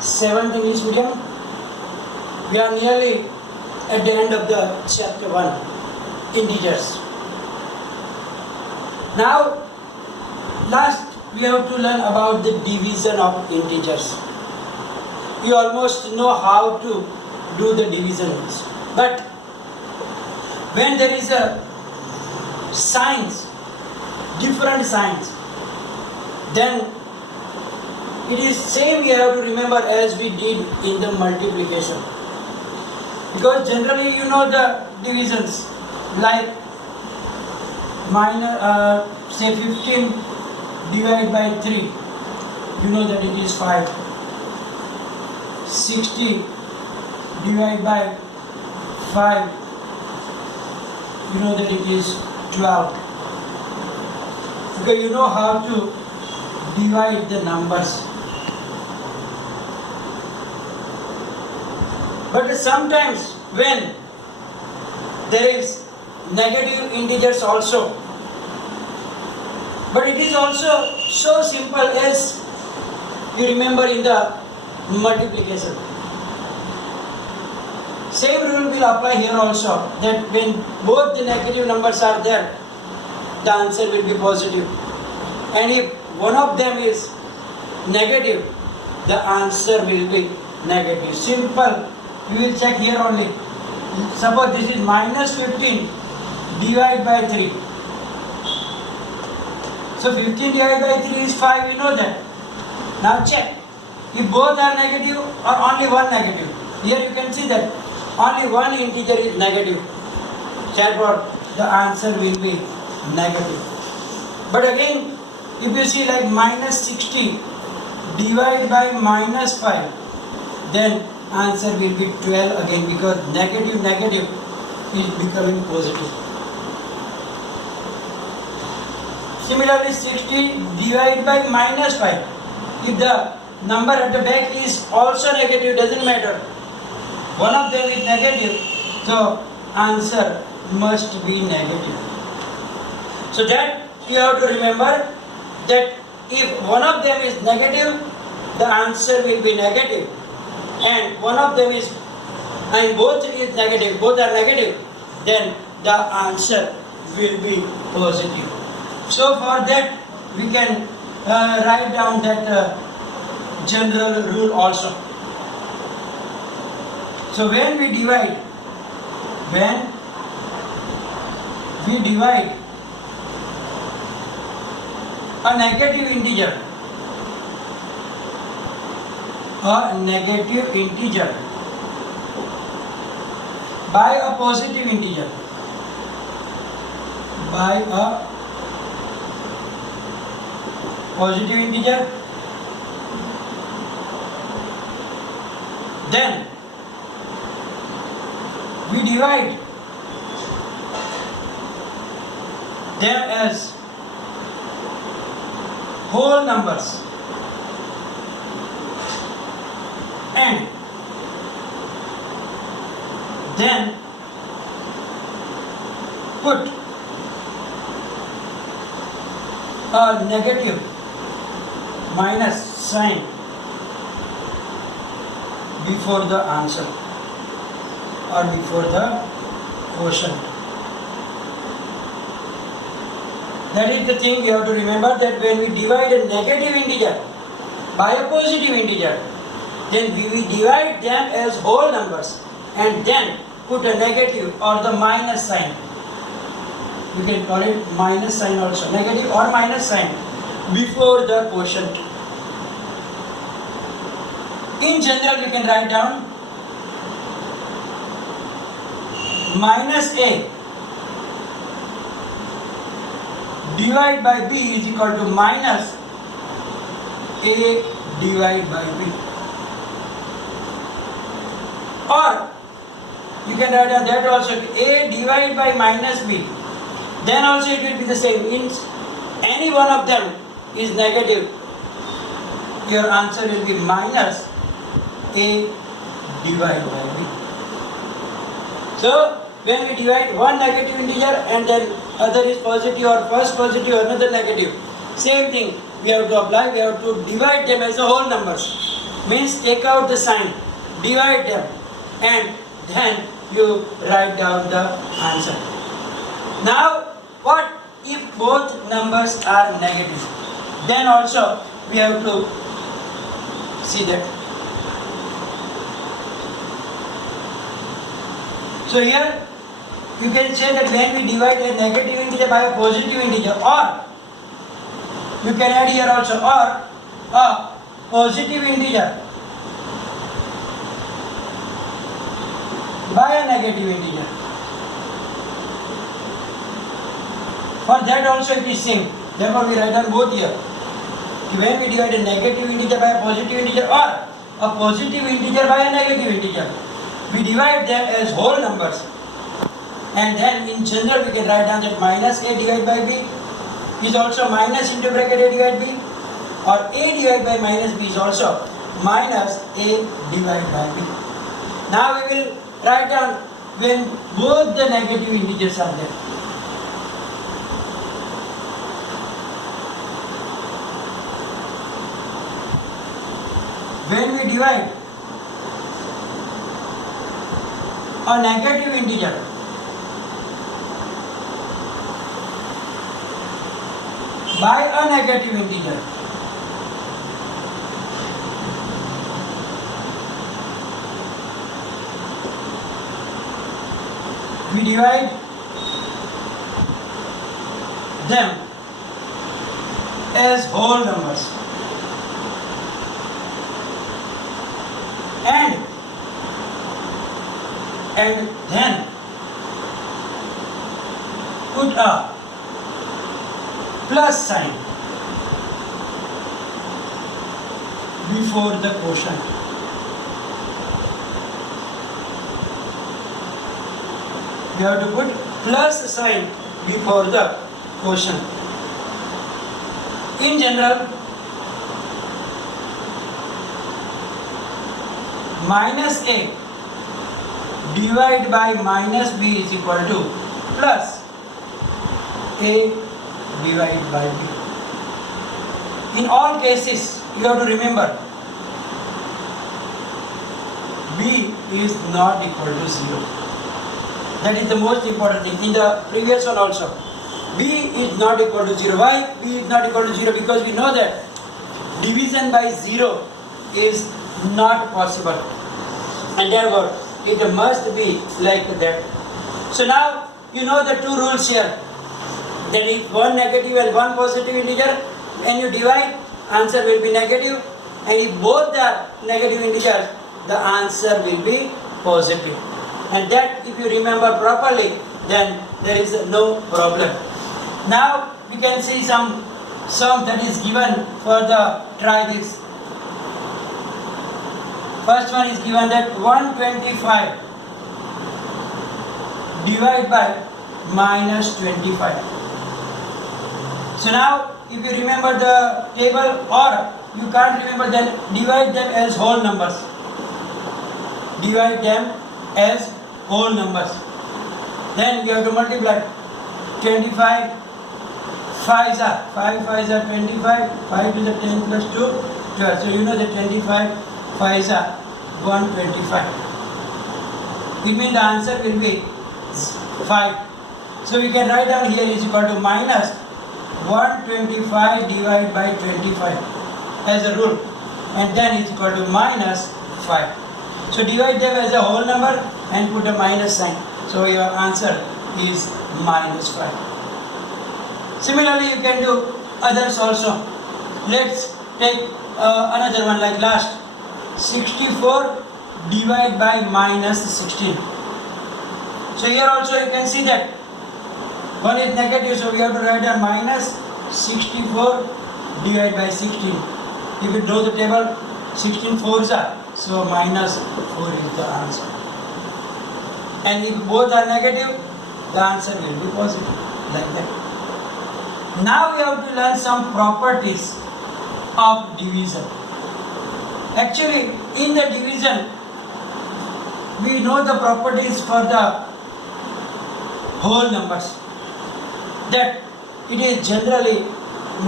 7th English medium. We are nearly at the end of the chapter 1, integers. Now, last we have to learn about the division of integers. You almost know how to do the divisions, but when there is a signs, different signs, then it is same you have to remember as we did in the multiplication. Because generally you know the divisions like say 15 divided by 3, you know that it is 5. 60 divided by 5, you know that it is 12. Because you know how to divide the numbers. But sometimes when there is negative integers also, but it is also so simple as you remember in the multiplication. Same rule will apply here also, that when both the negative numbers are there, the answer will be positive. And if one of them is negative, the answer will be negative. Simple. You will check here only. Suppose this is minus 15 divided by 3. So 15 divided by 3 is 5, we know that. Now check. If both are negative or only one negative. Here you can see that only one integer is negative. Therefore, the answer will be negative. But again, if you see like minus 60 divided by minus 5, then answer will be 12 again, because negative is becoming positive. Similarly, 60 divided by minus 5. If the number at the back is also negative, doesn't matter. One of them is negative, so answer must be negative. So that you have to remember that if one of them is negative, the answer will be negative. And one of them is, and both is negative, both are negative, then the answer will be positive. So for that we can write down that general rule also. So when we divide a negative integer by a positive integer, then we divide them as whole numbers, and then put a negative minus sign before the answer or before the quotient. That is the thing you have to remember, that when we divide a negative integer by a positive integer, then we will divide them as whole numbers and then put a negative or the minus sign. You can call it minus sign also, negative or minus sign before the quotient. In general, you can write down minus a divided by b is equal to minus a divided by b. Or you can write down that also, a divided by minus b. Then also it will be the same. In any one of them is negative, your answer will be minus a divided by b. So when we divide one negative integer and then other is positive, or first positive or another negative, same thing we have to apply. We have to divide them as a whole numbers. means take out the sign, divide them, and then you write down the answer. Now, what if both numbers are negative? Then also we have to see that. So here you can say that when we divide a negative integer by a positive integer, or you can add here also, or a positive integer by a negative integer. For that also it is same. Therefore we write down both here. When we divide a negative integer by a positive integer, or a positive integer by a negative integer, we divide them as whole numbers. And then in general we can write down that minus a divided by b is also minus into bracket a divided b, or a divided by minus b is also minus a divided by b. Now we will write down when both the negative integers are there. When we divide a negative integer by a negative integer, we divide them as whole numbers, and then put a plus sign before the quotient. You have to put plus sign before the quotient. In general, minus a divided by minus b is equal to plus a divided by b. In all cases, you have to remember b is not equal to 0. That is the most important thing. In the previous one also, b is not equal to 0. Why b is not equal to 0? Because we know that division by 0 is not possible, and therefore it must be like that. So now you know the two rules here. That if one negative and one positive integer, when you divide, answer will be negative, and if both are negative integers, the answer will be positive. And that, if you remember properly, then there is no problem. Now we can see some sum that is given for the try this. First one is given that 125 divided by minus 25. So now, if you remember the table, or you can't remember, then divide them as whole numbers. Divide them as whole numbers. Then you have to multiply. 25 5s are 5 5s are 25. 5 to the 10 plus 2 12. So you know that 25 5s are 125. It means the answer will be 5. So we can write down here is equal to minus 125 divided by 25 as a rule, and then it's equal to minus 5. So divide them as a whole number and put a minus sign. So your answer is minus 5. Similarly, you can do others also. Let's take another one like last. 64 divided by minus 16. So here also you can see that one is negative, so we have to write down minus 64 divided by 16. If you draw the table, 16 fours are, so minus 4 is the answer. And if both are negative, the answer will be positive, like that. Now we have to learn some properties of division. Actually, in the division, we know the properties for the whole numbers. That it is generally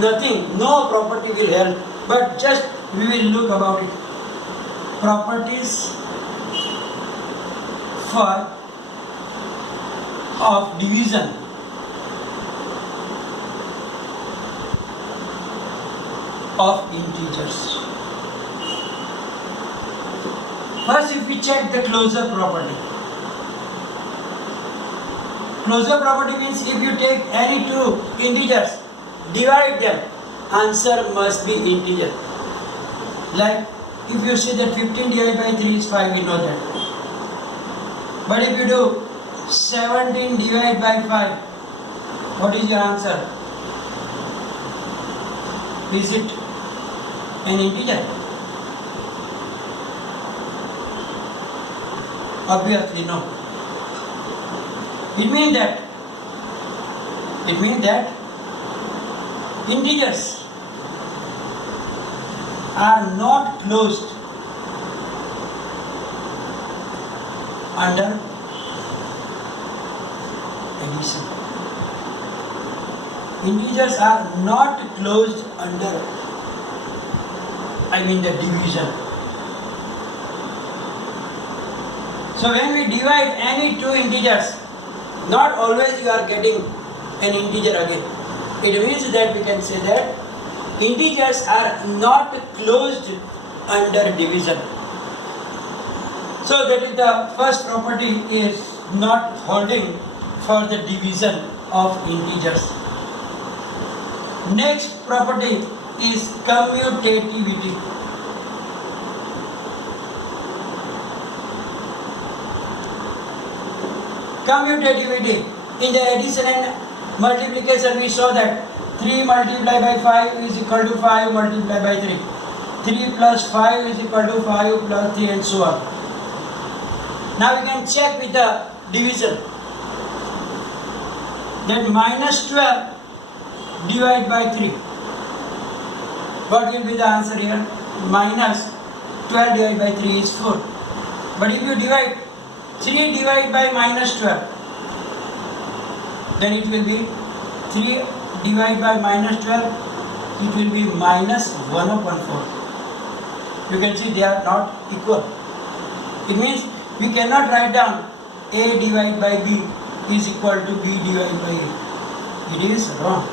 nothing, no property will help, but just we will look about it. properties of division of integers. First, if we check the closure property. Closure property means if you take any two integers, divide them, answer must be integer. Like if you say that 15 divided by 3 is 5, we know that. But if you do 17 divided by 5, what is your answer? Is it an integer? Obviously no. It means that integers are not closed under addition. Integers are not closed under the division. So when we divide any two integers, not always you are getting an integer again. It means that we can say that integers are not closed under division. So that is the first property is not holding for the division of integers. Next property is commutativity. Commutativity. In the addition and multiplication we saw that 3 multiplied by 5 is equal to 5 multiplied by 3. 3 plus 5 is equal to 5 plus 3 and so on. Now we can check with the division. That minus 12 divided by 3. What will be the answer here? Minus 12 divided by 3 is 4. But if you divide 3 divided by minus 12, then it will be 3 divided by minus 12, it will be minus 1 upon 4. You can see they are not equal. It means we cannot write down A divided by B is equal to B divided by A. It is wrong.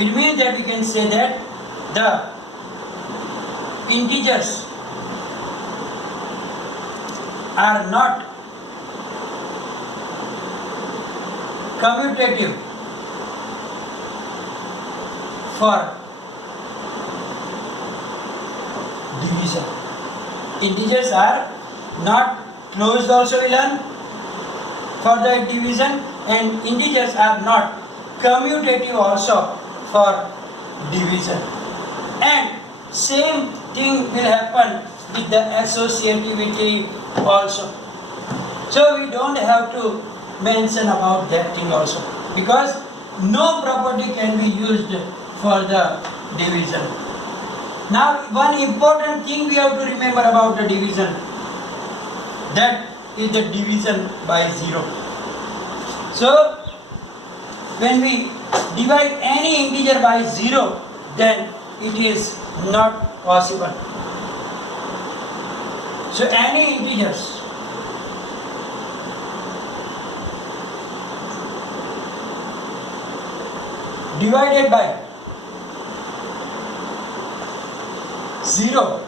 It means that we can say that the integers are not commutative for division. Integers are not closed also we learn for the division, and integers are not commutative also for division. And same thing will happen with the associativity also. So we don't have to mention about that thing also, because no property can be used for the division. Now one important thing we have to remember about the division, that is the division by 0. So when we divide any integer by 0, then it is not possible. So any integers divided by 0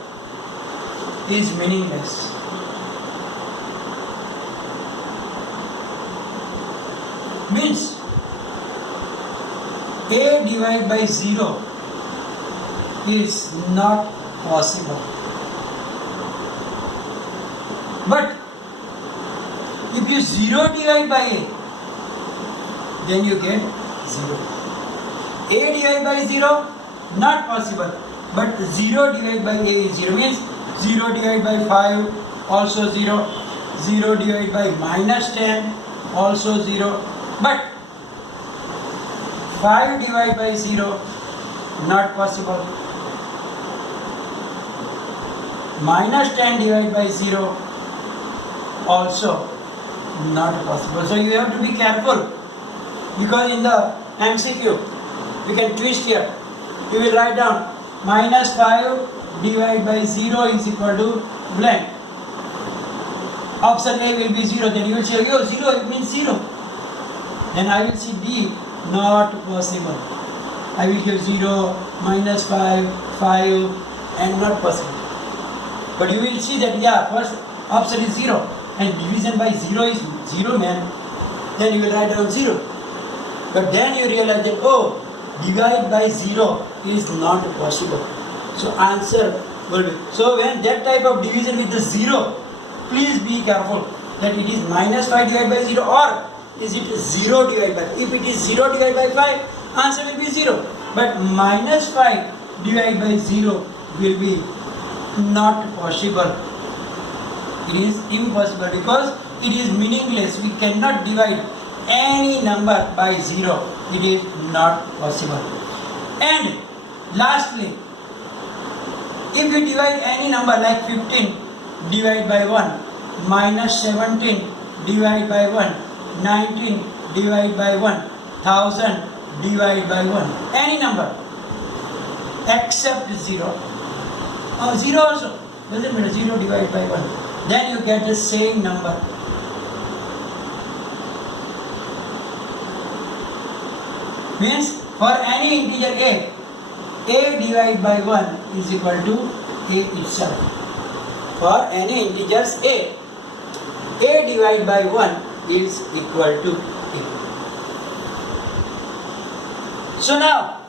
is meaningless. Means A divided by 0 is not possible. But if you 0 divide by A, then you get 0. A divided by 0, not possible. But 0 divided by A is 0. Means 0 divided by 5, also 0. 0 divided by minus 10, also 0. But 5 divided by 0, not possible. Minus 10 divided by 0, also not possible. So you have to be careful, because in the MCQ, you can twist here. You will write down minus 5 divided by 0 is equal to blank. Option A will be 0. Then you will say, oh, 0, it means 0. Then I will see D, not possible. I will give 0, minus 5, 5, and not possible. But you will see that, yeah, first option is 0. And division by 0 is 0, man. Then you will write down 0. But then you realize that, oh, divide by 0 is not possible. So answer will be. So when that type of division with the 0, please be careful that it is minus 5 divided by 0 or is it 0 divided by 5. If it is 0 divided by 5, answer will be 0. But minus 5 divided by 0 will be not possible. It is impossible because it is meaningless. We cannot divide any number by 0. It is not possible. And lastly, if we divide any number like 15 divided by 1, minus 17 divided by 1, 19 divided by 1, 1000 divided by 1, any number except 0. 0 also doesn't matter, 0 divided by 1. Then you get the same number. Means for any integer a divided by 1 is equal to a itself. For any integers a divided by 1 is equal to a. So now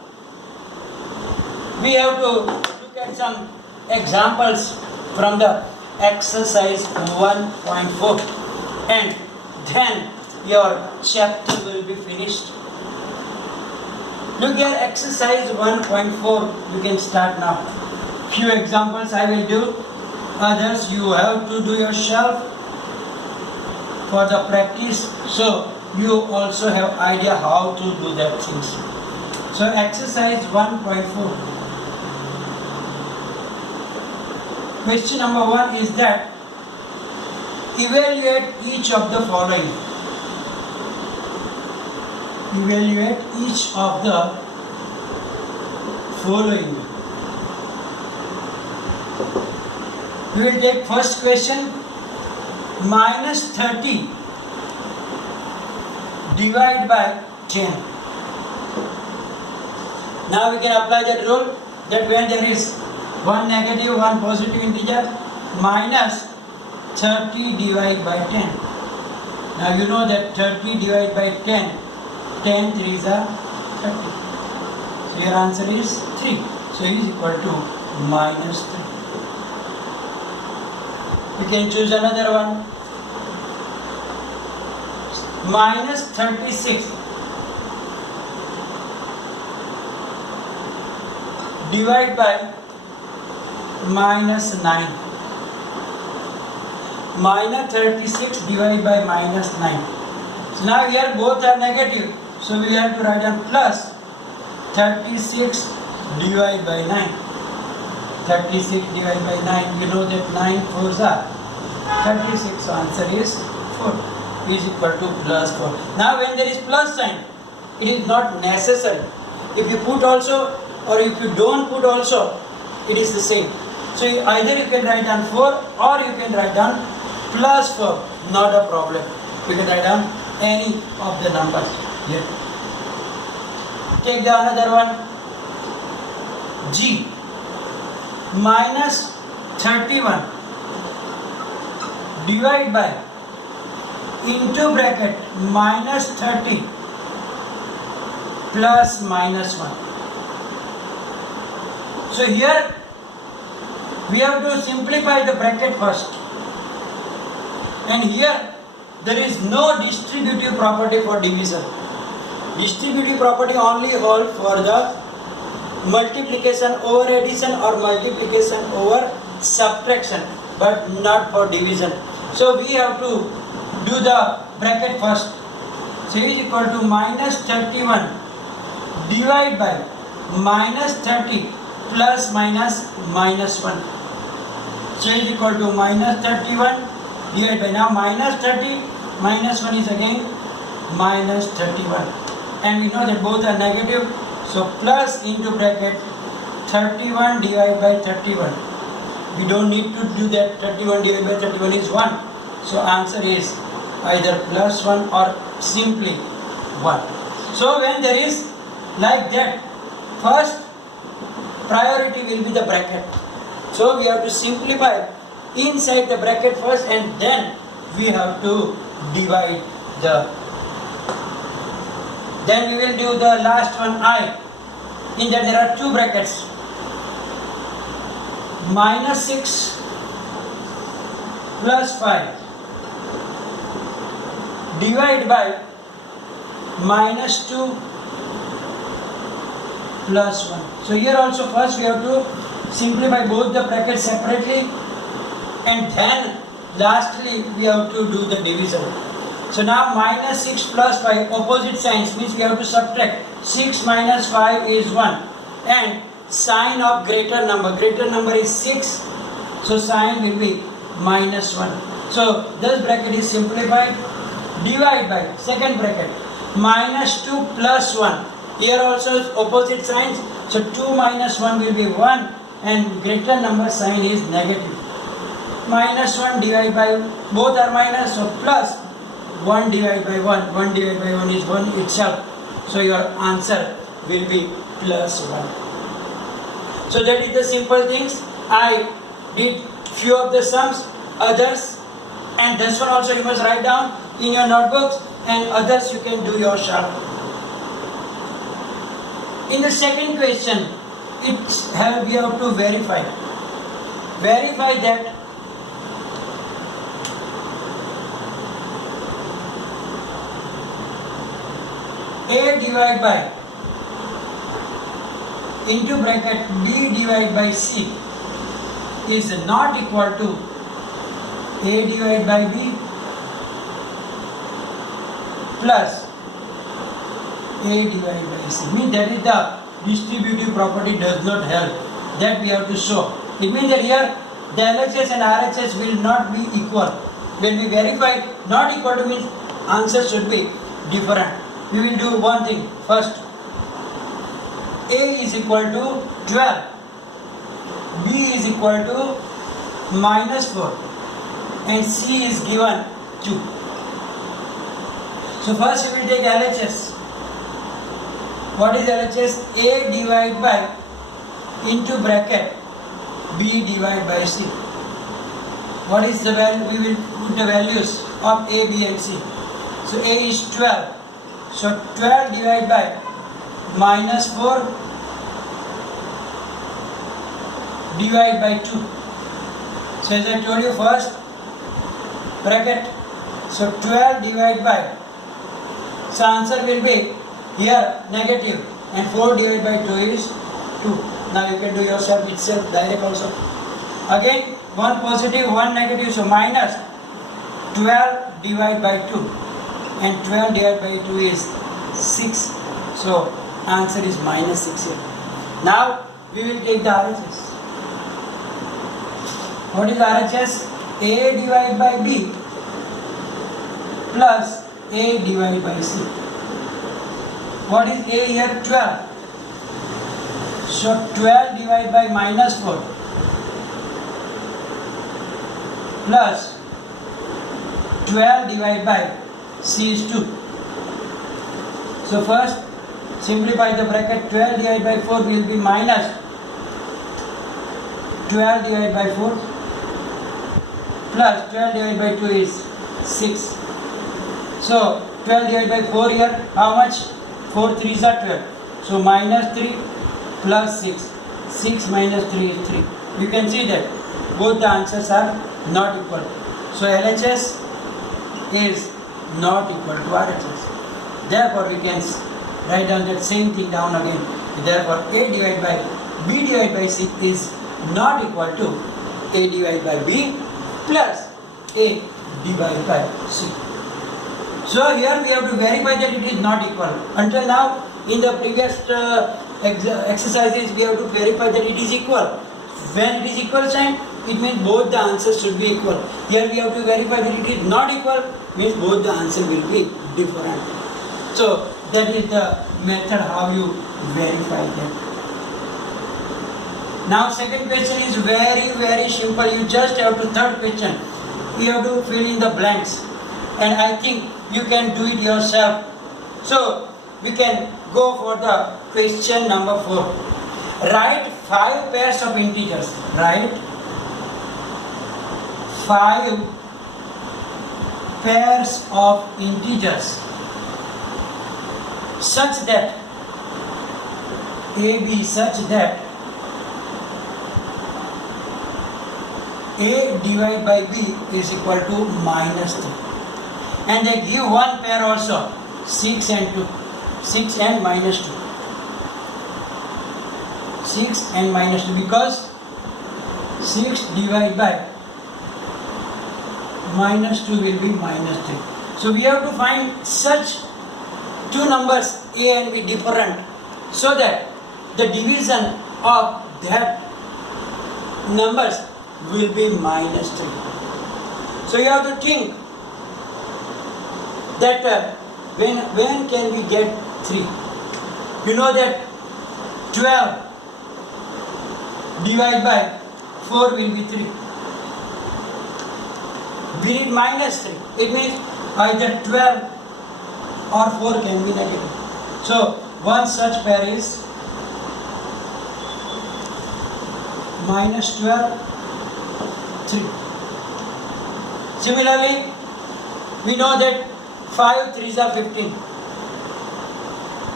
we have to look at some examples from the exercise 1.4 and then your chapter will be finished. Look here, exercise 1.4, you can start now. Few examples I will do, others you have to do yourself for the practice, so you also have idea how to do that things. So exercise 1.4. Question number 1 is that evaluate each of the following. Evaluate each of the following. We will take first question, minus 30 divided by 10. Now we can apply that rule that when there is one negative, one positive integer, minus 30 divided by 10. Now you know that 30 divided by 10, 10 3s are 30. So your answer is 3. So it is equal to minus 3. You can choose another one. Minus 36 divided by minus 9. Minus 36 divided by minus 9. So now here both are negative. So we have to write down plus 36 divided by 9. 36 divided by 9. You know that 9 4s are 36. So answer is 4. Is equal to plus 4. Now when there is plus sign, it is not necessary. If you put also or if you don't put also, it is the same. So either you can write down 4 or you can write down plus 4. Not a problem. You can write down any of the numbers here. Take the another one. G. Minus 31 divided by into bracket minus 30 plus minus 1. So here we have to simplify the bracket first. And here there is no distributive property for division. Distributive property only holds for the multiplication over addition or multiplication over subtraction, but not for division. So we have to do the bracket first. So is equal to minus 31 divided by minus 30 plus minus minus 1. So is equal to minus 31 divided by, now minus 30 minus 1 is again minus 31. And we know that both are negative. So plus into bracket 31 divided by 31. We don't need to do that. 31 divided by 31 is 1. So answer is either plus 1 or simply 1. So when there is like that, first priority will be the bracket. So we have to simplify inside the bracket first, and then we have to divide the. Then we will do the last one, I. In that there are two brackets. Minus 6 plus 5 divided by minus 2 plus 1. So here also first we have to simplify both the brackets separately, and then lastly we have to do the division. So now minus 6 plus 5, opposite signs, means we have to subtract. 6 minus 5 is 1, and sign of greater number is 6, so sign will be minus 1. So this bracket is simplified. Divide by second bracket, minus 2 plus 1. Here also opposite signs, so 2 minus 1 will be 1, and greater number sign is negative. Minus 1 divided by, both are minus, so plus 1 divided by 1. 1 divided by 1 is 1 itself. So your answer will be plus 1. So that is the simple things. I did few of the sums, others, and this one also you must write down in your notebooks, and others you can do yourself. In the second question, we have to verify that A divided by into bracket B divided by C is not equal to A divided by B plus A divided by C. Means that is the distributive property does not help. That we have to show. It means that here the LHS and RHS will not be equal. When we verify not equal to, means answer should be different. We will do one thing first. A is equal to 12. B is equal to minus 4. And C is given 2. So first we will take LHS. What is LHS? A divided by into bracket B divided by C. What is the value? We will put the values of A, B and C. So A is 12. So 12 divided by minus 4 divided by 2. So as I told you, first bracket. So 12 divided by, so answer will be here negative, and 4 divided by 2 is 2. Now you can do yourself itself direct also. Again one positive, one negative, so minus 12 divided by 2, and 12 divided by 2 is 6. So answer is minus 6 here. Now we will take the RHS. What is RHS? A divided by B plus A divided by C. What is A here? 12. So 12 divided by minus 4 plus 12 divided by C is 2. So first simplify the bracket. 12 divided by 4 will be minus 12 divided by 4 plus 12 divided by 2 is 6. So 12 divided by 4 here, how much? 4 3s are 12. So minus 3 plus 6. 6 minus 3 is 3. You can see that both the answers are not equal. So LHS is not equal to RHS. Therefore we can write down that same thing down again. Therefore A divided by B divided by C is not equal to A divided by B plus A divided by C. So here we have to verify that it is not equal. Until now in the previous exercises we have to verify that it is equal. When it is equal sign, it means both the answers should be equal. Here we have to verify that it is not equal, means both the answer will be different. So that is the method how you verify that. Now second question is very simple. You just have to, third question, you have to fill in the blanks, and I think you can do it yourself. So we can go for the question number 4. Write 5 pairs of integers. Write 5 pairs of integers such that AB such that A divided by B is equal to -3. And they give one pair also, 6 and 2. 6 and -2. 6 and -2, because 6 divided by -2 will be -3. So we have to find such two numbers A and B different, so that the division of that numbers will be -3. So you have to think that when can we get 3? You know that 12 divided by 4 will be 3. We need -3. It means either 12 or 4 can be negative. So one such pair is -12, 3. Similarly, we know that 5 3s are 15.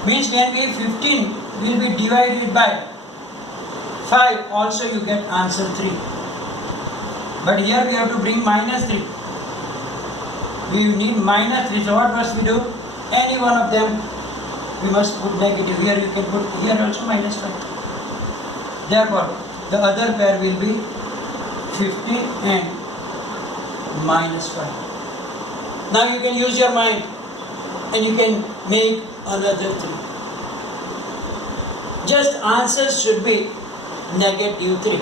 Means when we 15 will be divided by 5, also you get answer 3. But here we have to bring -3. We need -3. So what must we do? Any one of them we must put negative. Here you can put here also -5. Therefore, the other pair will be 15 and -5. Now you can use your mind and you can make another 3. Just answers should be -3.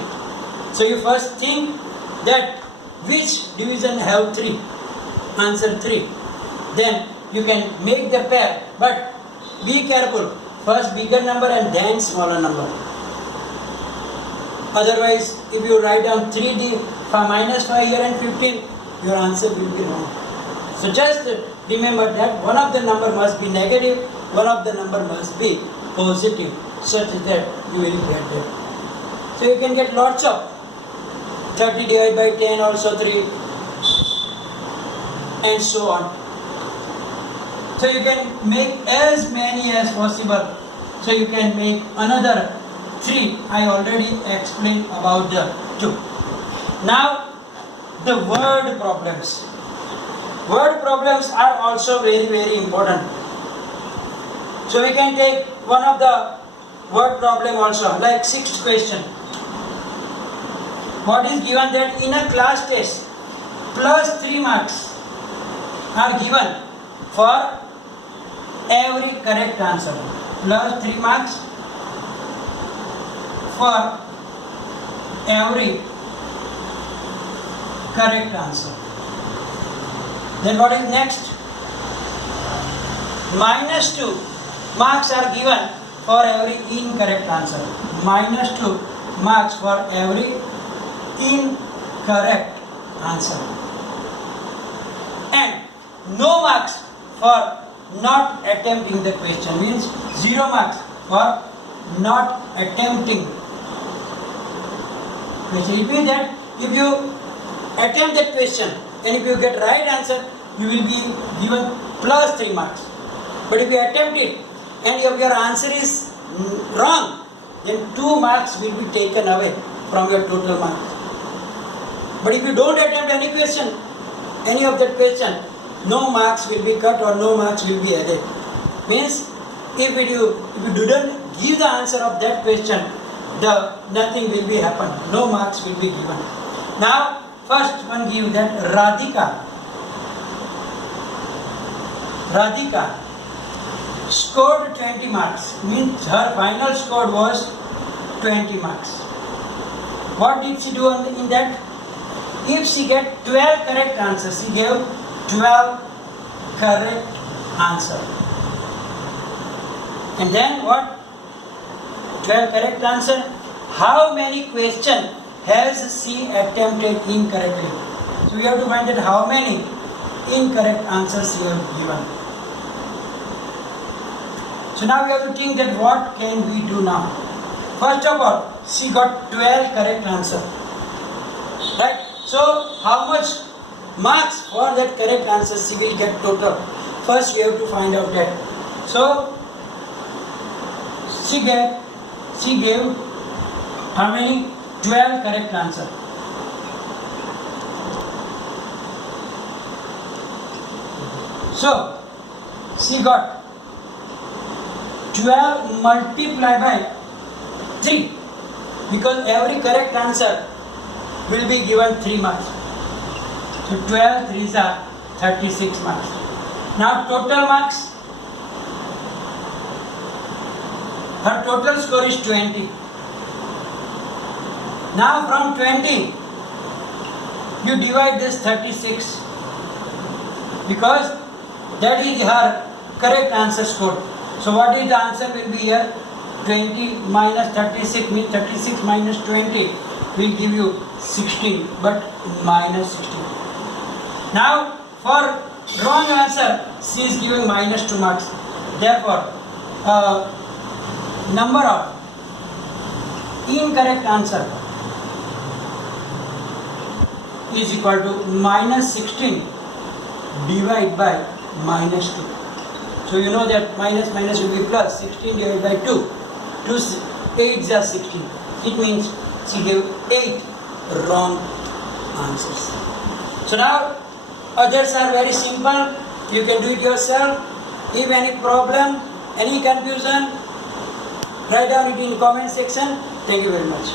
So you first think that which division have 3? Answer 3. Then you can make the pair, but be careful. First bigger number and then smaller number. Otherwise, if you write down 3D -5 here and 15, your answer will be wrong. So just remember that one of the number must be negative, one of the number must be positive, such that you will get that. So you can get lots of 30 divided by 10 also 3, and so on. So you can make as many as possible. So you can make another 3. I already explained about the 2. Now the word problems. Word problems are also very important. So we can take one of the word problem also, like 6th question. What is given that in a class test, plus 3 marks are given for every correct answer. Plus 3 marks for every correct answer. Then what is next? -2 marks are given for every incorrect answer. -2 marks for every incorrect answer. And no marks for not attempting the question. Means 0 marks for not attempting question. It means that if you attempt that question and if you get right answer, you will be given plus 3 marks. But if you attempt it and if your answer is wrong, then 2 marks will be taken away from your total marks. But if you don't attempt any question, any of that question, no marks will be cut or no marks will be added. Means if you didn't give the answer of that question, nothing will be happen. No marks will be given. Now first one give that Radhika scored 20 marks. Means her final score was 20 marks. What did she do in that? If she get 12 correct answers, she gave 12 correct answer. And then what? 12 correct answer. how many question has she attempted incorrectly? So we have to find out how many incorrect answers she have given. So now we have to think that what can we do now? First of all, she got 12 correct answers. Right? So how much marks for that correct answer she will get total? First we have to find out that. So she gave how many? 12 correct answers. So she got 12 multiplied by 3, because every correct answer will be given 3 marks. So 12 3s are 36 marks. Now total marks, her total score is 20. Now from 20 you divide this 36, because that is her correct answer score. So what is the answer will be here? 20 minus 36 means 36 minus 20 will give you 16, but minus 16. Now for wrong answer she is giving minus 2 marks. Therefore number of incorrect answer is equal to minus 16 divided by minus 2. So you know that minus minus will be plus. 16 divided by 2. 2 8s are 16. It means she gave 8 wrong answers. So now others are very simple. You can do it yourself. If any problem, any confusion, write down it in comment section. Thank you very much.